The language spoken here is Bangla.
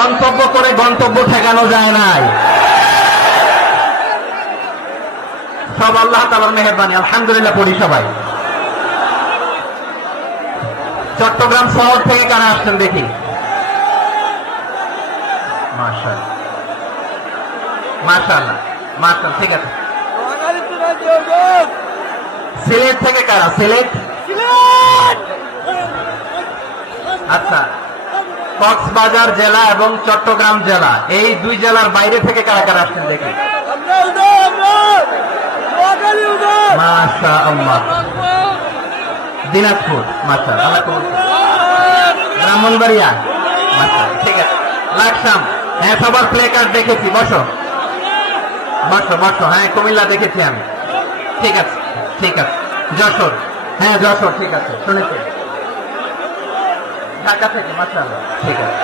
মন্তব্য করে গন্তব্য ঠেকানো যায় নাই। সব আল্লাহ তাআলার মেহেরবানি। আলহামদুলিল্লাহ পড়ি সবাই। চট্টগ্রাম শহর থেকে কারা আসছেন দেখি। মাশাআল্লাহ মাশাআল্লাহ মাশাআল্লাহ, ঠিক আছে। সিলেট থেকে কারা? সিলেট, আচ্ছা। কক্সবাজার জেলা এবং চট্টগ্রাম জেলা, এই দুই জেলার বাইরে থেকে কারা কারা আসছেন দেখি। মাশাআল্লাহ। দিনাজপুর, মাশাআল্লাহ। ব্রাহ্মণবাড়িয়া, মাশাআল্লাহ, ঠিক আছে। লাকসাম, হ্যাঁ সবার প্লে কার্ড দেখেছি। বসো বসো বসো। হ্যাঁ কুমিল্লা দেখেছি আমি, ঠিক আছে ঠিক আছে। যশোর, হ্যাঁ যশোর, ঠিক আছে শুনেছি। ঢাকা থেকে, মাশাআল্লাহ, ঠিক আছে।